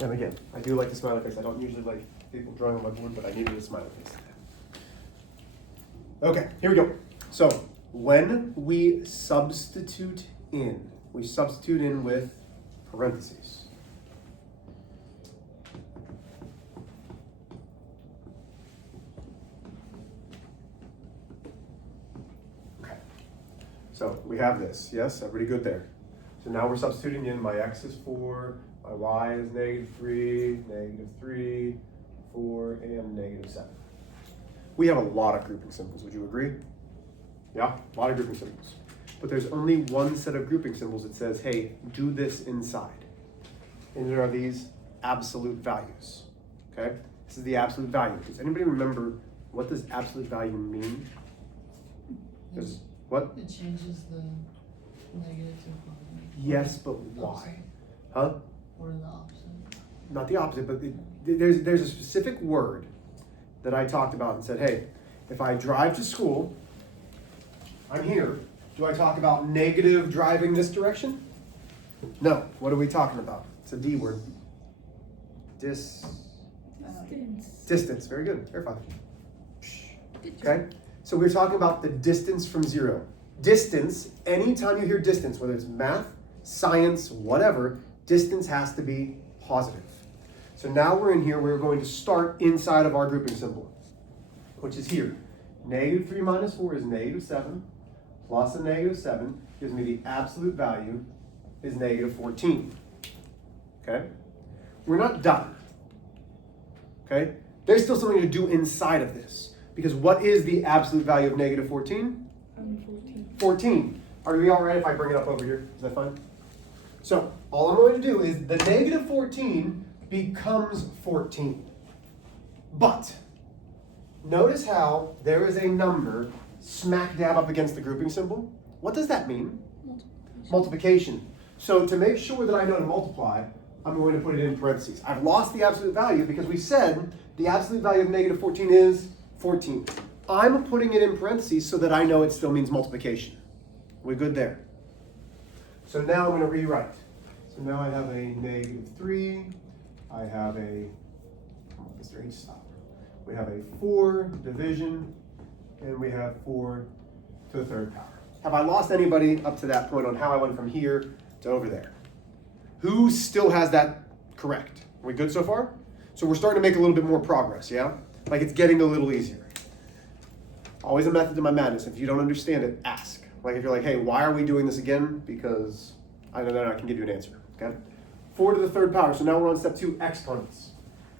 And again, I do like the smiley face. I don't usually like people drawing on my board, but I needed a smiley face. Okay, here we go. So when we substitute in with parentheses. Okay, so we have this. Yes, everybody good there? So now we're substituting in. My x is 4, my y is -3, 4, and -7. We have a lot of grouping symbols, would you agree? Yeah, a lot of grouping symbols. But there's only one set of grouping symbols that says, hey, do this inside. And there are these absolute values, okay? This is the absolute value. Does anybody remember what does absolute value mean? What? It changes the negative to a positive. Yes, but why? Huh? Or the opposite. Not the opposite, but there's a specific word that I talked about and said, hey, if I drive to school, I'm here. Do I talk about negative driving this direction? No. What are we talking about? It's a D word. Distance. Very good. Very fine. Okay? So we're talking about the distance from 0. Distance, anytime you hear distance, whether it's math, science, whatever, distance has to be positive. So now we're in here, we're going to start inside of our grouping symbol, which is here. -3 minus 4 is -7, plus a -7 gives me the absolute value is -14. Okay? We're not done. Okay? There's still something to do inside of this. Because what is the absolute value of -14? 14. 14. Are we all right if I bring it up over here? Is that fine? So, all I'm going to do is the -14 becomes 14. But, notice how there is a number smack dab up against the grouping symbol. What does that mean? Multiplication. So to make sure that I know to multiply, I'm going to put it in parentheses. I've lost the absolute value because we said the absolute value of -14 is 14. I'm putting it in parentheses so that I know it still means multiplication. We're good there. So now I'm going to rewrite. So now I have a -3. I have a, come on, Mr. H, stop. We have a 4 division, and we have 4 to the 3rd power. Have I lost anybody up to that point on how I went from here to over there? Who still has that correct? Are we good so far? So we're starting to make a little bit more progress, yeah? Like it's getting a little easier. Always a method to my madness. If you don't understand it, ask. Like if you're like, hey, why are we doing this again? Because I know that I can give you an answer, okay? 4 to the 3rd power. So now we're on step 2, exponents.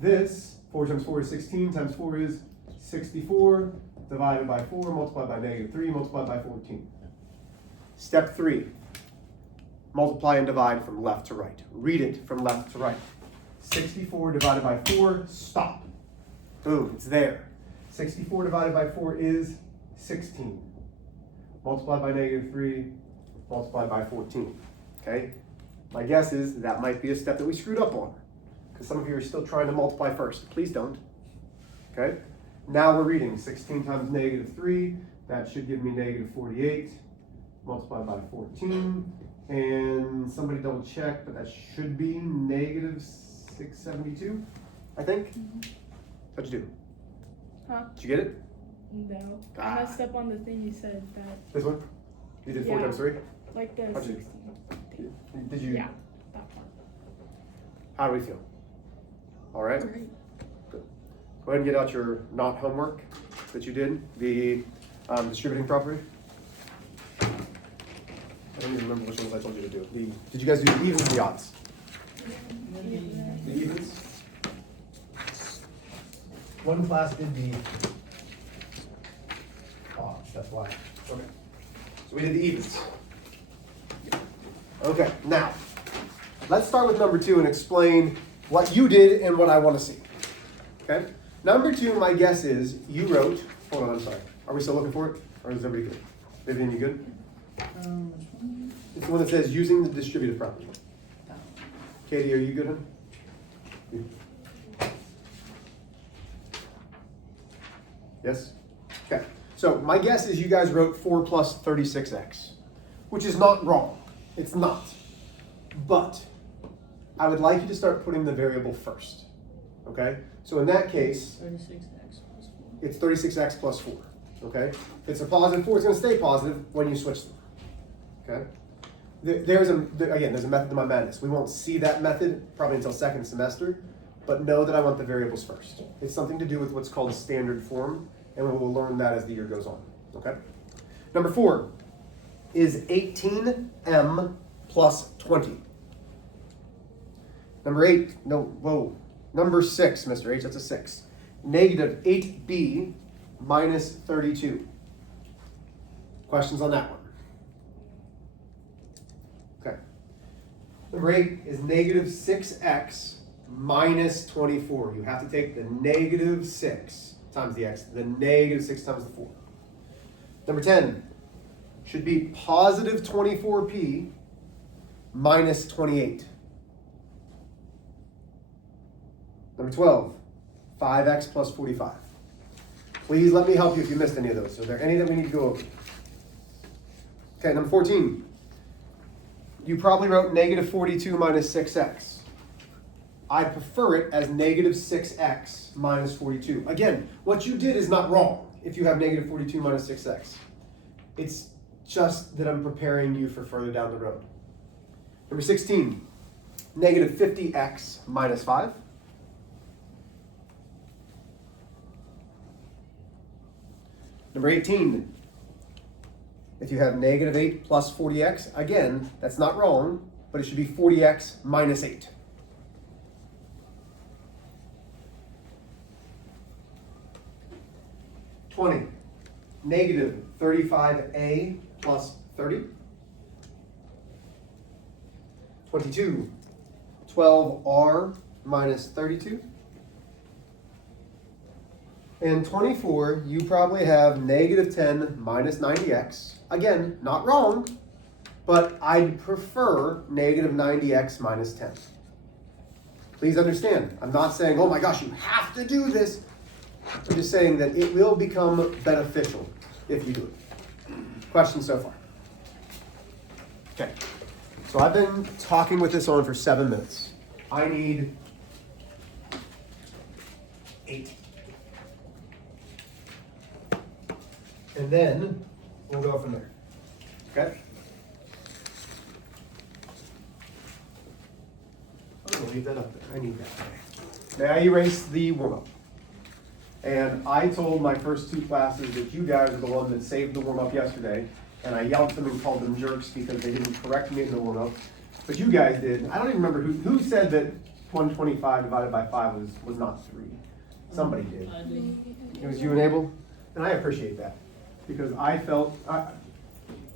This, 4 times 4 is 16, times 4 is 64, divided by 4, multiplied by -3, multiplied by 14. Step 3, multiply and divide from left to right. Read it from left to right. 64 divided by 4, stop. Boom, it's there. 64 divided by 4 is 16. Multiplied by -3, multiplied by 14. Okay? My guess is that might be a step that we screwed up on. Because some of you are still trying to multiply first. Please don't. Okay? Now we're reading 16 times -3. That should give me -48. Multiplied by 14. And somebody double check, but that should be -672, I think. What'd you do? Huh? Did you get it? No. I messed up on the thing you said that. This one? You did 4 Yeah. times 3? Like the How'd you- 16. Did you? Yeah, that part. How do we feel? All right? Great. Good. Go ahead and get out your not homework that you did, the distributing property. I don't even remember which ones I told you to do. Did you guys do the evens or the odds? The evens? One class did the odds, that's why. Okay. So we did the evens. Okay, now, let's start with number 2 and explain what you did and what I want to see. Okay? Number 2, my guess is you wrote, hold on, I'm sorry. Are we still looking for it? Or is everybody good? Vivian, you good? Which one? It's the one that says using the distributive property. Katie, are you good? Hun? Yes? Okay. So my guess is you guys wrote 4 plus 36x, which is not wrong. It's not. But I would like you to start putting the variable first, okay? So in that case, 36x plus 4. it's 36x plus 4, okay? If it's a positive 4, it's going to stay positive when you switch them, okay? There's a method to my madness. We won't see that method probably until second semester, but know that I want the variables first. It's something to do with what's called standard form, and we will learn that as the year goes on, okay? Number 4 is 18m plus 20. Number 6, Mr. H, that's a 6. Negative 8b minus 32. Questions on that one? Okay. Number 8 is negative 6x minus 24. You have to take the negative 6 times the x, the negative 6 times the 4. Number 10 should be positive 24p minus 28. Number 12, 5x plus 45. Please let me help you if you missed any of those. Are there any that we need to go over? Okay, number 14. You probably wrote negative 42 minus 6x. I prefer it as negative 6x minus 42. Again, what you did is not wrong if you have negative 42 minus 6x. It's just that I'm preparing you for further down the road. Number 16, negative 50x minus 5. Number 18, if you have negative 8 plus 40x, again, that's not wrong, but it should be 40x minus 8. Negative 35a plus 30. 22, 12r minus 32. And 24, you probably have negative 10 minus 90x. Again, not wrong, but I'd prefer negative 90x minus 10. Please understand, I'm not saying, oh my gosh, you have to do this. I'm just saying that it will become beneficial if you do it. Questions so far? Okay, so I've been talking with this on for 7 minutes. I need 8. And then we'll go from there. Okay? I'm gonna leave that up there. I need that. May I erase the warm-up? And I told my first 2 classes that you guys are the one that saved the warm-up yesterday, and I yelled at them and called them jerks because they didn't correct me in the warm-up. But you guys did. I don't even remember who said that 125 divided by 5 was not 3. Somebody did. It was you and Abel? And I appreciate that. Because I felt,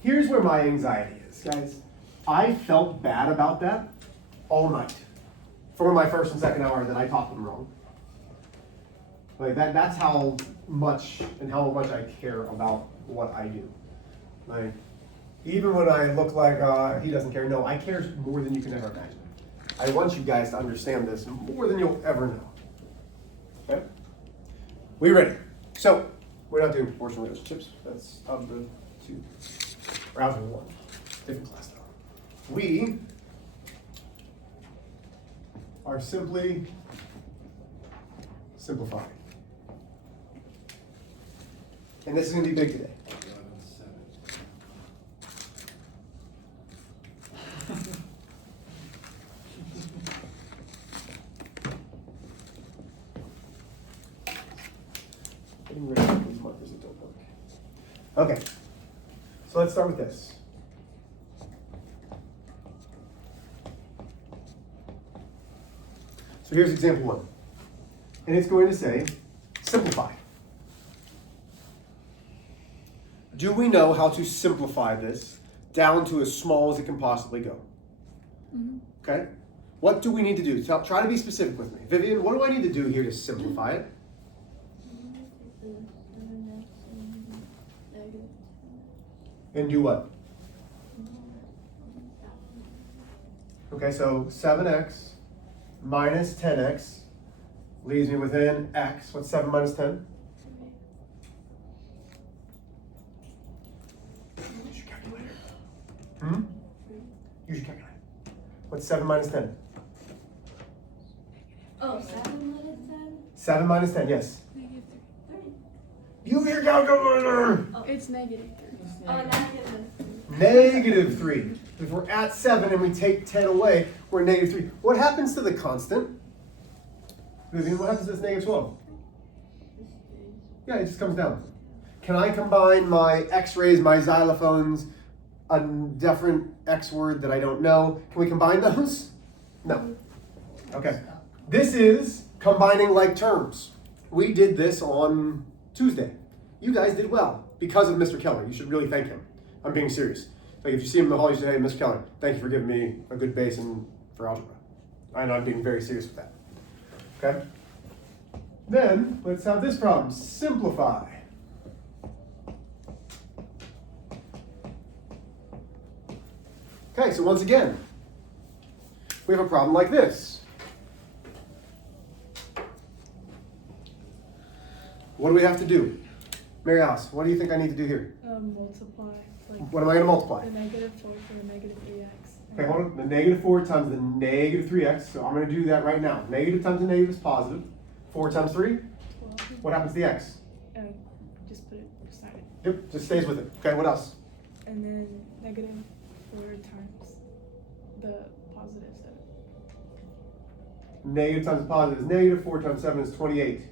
here's where my anxiety is, guys. I felt bad about that all night for my first and second hour that I taught them wrong. Like that's how much I care about what I do. Like, even when I look like he doesn't care, no, I care more than you can ever imagine. I want you guys to understand this more than you'll ever know. Okay? We ready? So, we're not doing proportional relationships. That's of the 2. Or algebra 1. Different class though. We are simply simplifying. And this is going to be big today. Getting rid of these markers that don't work. Okay, so let's start with this. So here's example 1. And it's going to say, simplify. Do we know how to simplify this down to as small as it can possibly go? Mm-hmm. Okay? What do we need to do? Try to be specific with me. Vivian, what do I need to do here to simplify it? And do what? Okay, so 7x minus 10x leaves me within x. What's 7 minus 10? Use your calculator. Use your calculator. What's 7 minus 10? Oh, 7 minus 10? 7 minus 10, yes. -3. 3. Use your calculator! It's -3. It's Oh, negative. negative. -3. If we're at 7 and we take 10 away, we're -3. What happens to the constant? Vivian, what happens to this -12? Yeah, it just comes down. Can I combine my x-rays, my xylophones, a different x word that I don't know? Can we combine those? No. Okay. This is combining like terms. We did this on Tuesday. You guys did well because of Mr. Keller. You should really thank him. I'm being serious. Like if you see him in the hall, you say, hey, Mr. Keller, thank you for giving me a good base for algebra. I know I'm being very serious with that. Okay? Then, let's have this problem. Simplify. Okay, so once again, we have a problem like this. What do we have to do? Mary Alice, what do you think I need to do here? Multiply. Like What am I going to multiply? the -4 for the -3x. Okay, hold on. The -4 times the -3x. So I'm going to do that right now. Negative times a negative is positive. 4 times 3. 12. What happens to the x? Just put it beside it. Yep, just stays with it. Okay, what else? And then -4 times the positive 7. Negative times positive is negative. 4 times 7 is 28.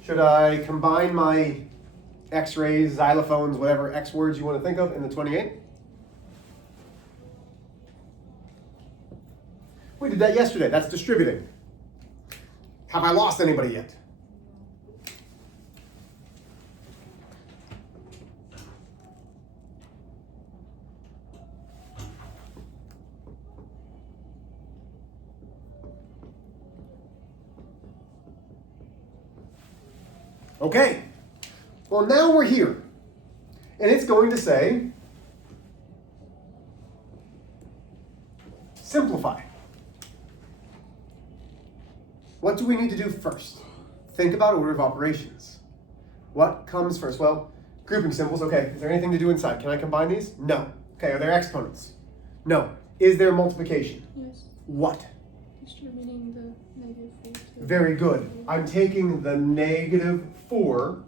Should I combine my x-rays, xylophones, whatever x words you want to think of in the 28? We did that yesterday. That's distributing. Have I lost anybody yet? Okay. Well, now we're here. And it's going to say, simplify. What do we need to do first? Think about order of operations. What comes first? Well, grouping symbols. Okay, is there anything to do inside? Can I combine these? No. Okay, are there exponents? No. Is there multiplication? Yes. What? Distributing the -4 to Very good. I'm taking the -4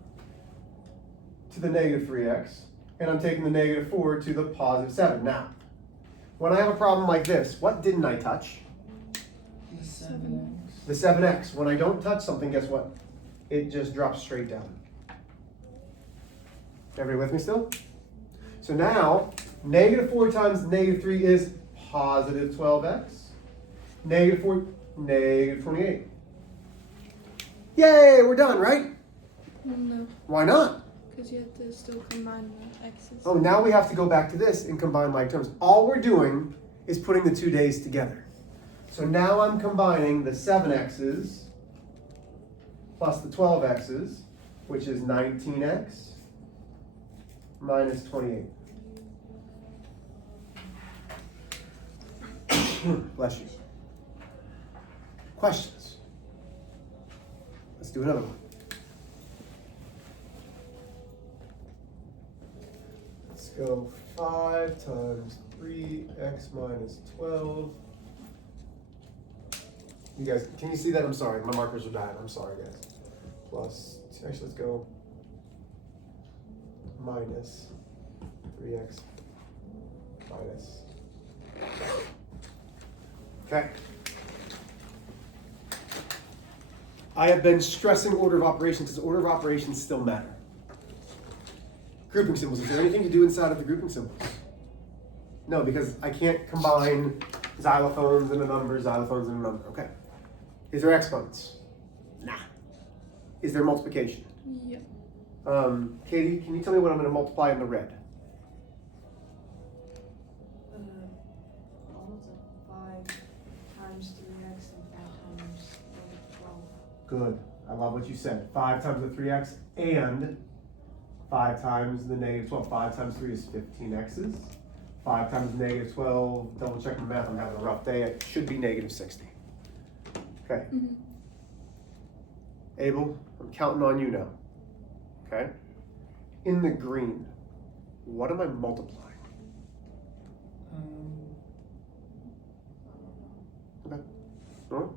to the -3x, and I'm taking the -4 to the +7. Now, when I have a problem like this, what didn't I touch? The 7x. The 7x. When I don't touch something, guess what? It just drops straight down. Everybody with me still? So now, -4 times -3 is +12x. -4, -28. Yay, we're done, right? No, Why not? because you have to still combine the x's. Oh, now we have to go back to this and combine like terms. All we're doing is putting the 2 days together. So now I'm combining the 7x's plus the 12x's, which is 19x minus 28. Bless you. Questions? Let's do another one. Let's go 5 times 3x minus 12. You guys, can you see that? I'm sorry, my markers are bad. I'm sorry, guys. Plus, actually, let's go minus 3x minus. Okay. I have been stressing order of operations because order of operations still matter. Grouping symbols. Is there anything to do inside of the grouping symbols? No, because I can't combine xylophones and a number, xylophones and a number. Okay. Is there exponents? Nah. Is there multiplication? Yep. Katie, can you tell me what I'm going to multiply in the red? Almost 5 times 3x and 5 times 12. Good. I love what you said. 5 times the 3x and 5 times the -12. 5 times 3 is 15x's. 5 times -12, double check my math, I'm having a rough day. It should be -60. Okay. Mm-hmm. Abel, I'm counting on you now. Okay? In the green, what am I multiplying? Okay. All right.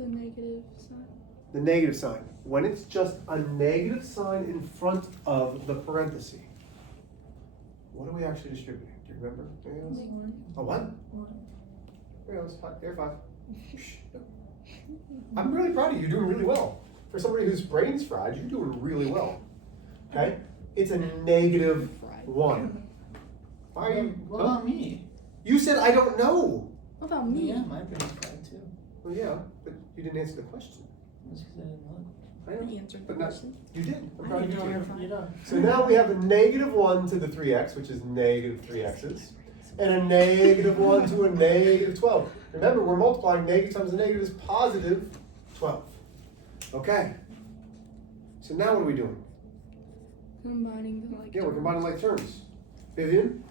The negative sign. The negative sign. When it's just a negative sign in front of the parenthesis, what are we actually distributing? Do you remember? A what? Here, let's air 5. I'm really proud of you. You're doing really well. For somebody whose brain's fried, you're doing really well. Okay? It's a negative 1. Why are you? What about me? You said I don't know. What about me? Yeah, my brain's fried too. Well, yeah, but you didn't answer the question. That's because I didn't look. I know. I answered the But not, question. you did. I'm I proud of you. didn't too. know. You know. So now we have a negative 1 to the 3x, which is negative 3x's, and a negative 1 to a negative 12. Remember, we're multiplying. Negative times a negative is positive 12. Okay. So now what are we doing? Combining the like. Yeah, we're combining like terms. Vivian,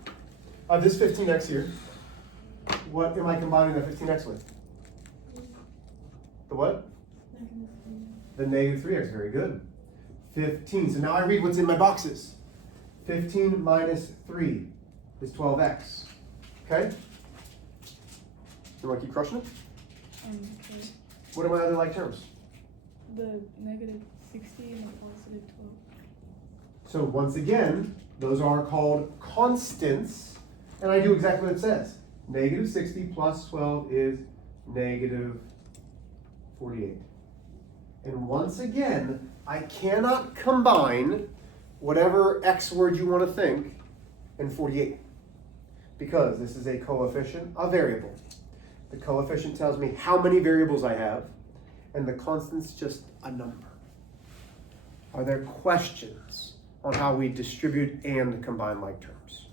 this 15x here, what am I combining that 15x with? The what? The negative 3x, very good. 15, so now I read what's in my boxes. 15 minus 3 is 12x. Okay? You want to keep crushing it? Okay. What are my other like terms? The negative 60 and the positive 12. So once again, those are called constants, and I do exactly what it says. Negative 60 plus 12 is negative 48. And once again, I cannot combine whatever x word you want to think and 48, because this is a coefficient, a variable. The coefficient tells me how many variables I have, and the constant's just a number. Are there questions on how we distribute and combine like terms?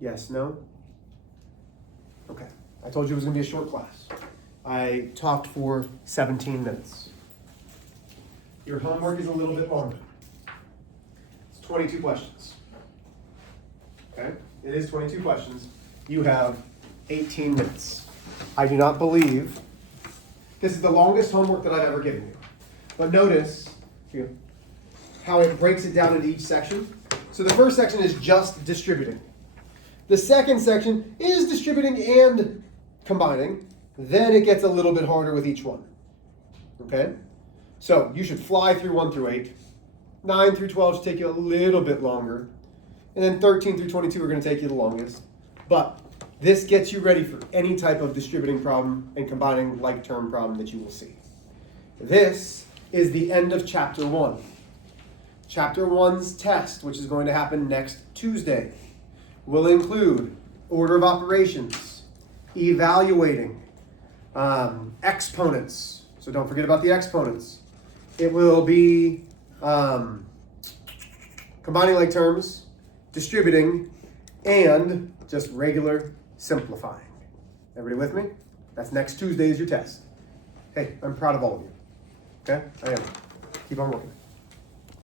Yes, no? Okay, I told you it was gonna be a short class. I talked for 17 minutes. Your homework is a little bit longer. It's 22 questions. Okay, it is 22 questions. You have 18 minutes. I do not believe this is the longest homework that I've ever given you. But notice here how it breaks it down into each section. So the first section is just distributing. The second section is distributing and combining. Then it gets a little bit harder with each one. Okay? So you should fly through 1 through 8. 9 through 12 should take you a little bit longer. And then 13 through 22 are going to take you the longest. But this gets you ready for any type of distributing problem and combining like term problem that you will see. This is the end of chapter 1. Chapter 1's test, which is going to happen next Tuesday, will include order of operations, evaluating, exponents. So don't forget about the exponents. It will be combining like terms, distributing, and just regular simplifying. Everybody with me? That's next Tuesday is your test. Hey, I'm proud of all of you. Okay? I am. Keep on working.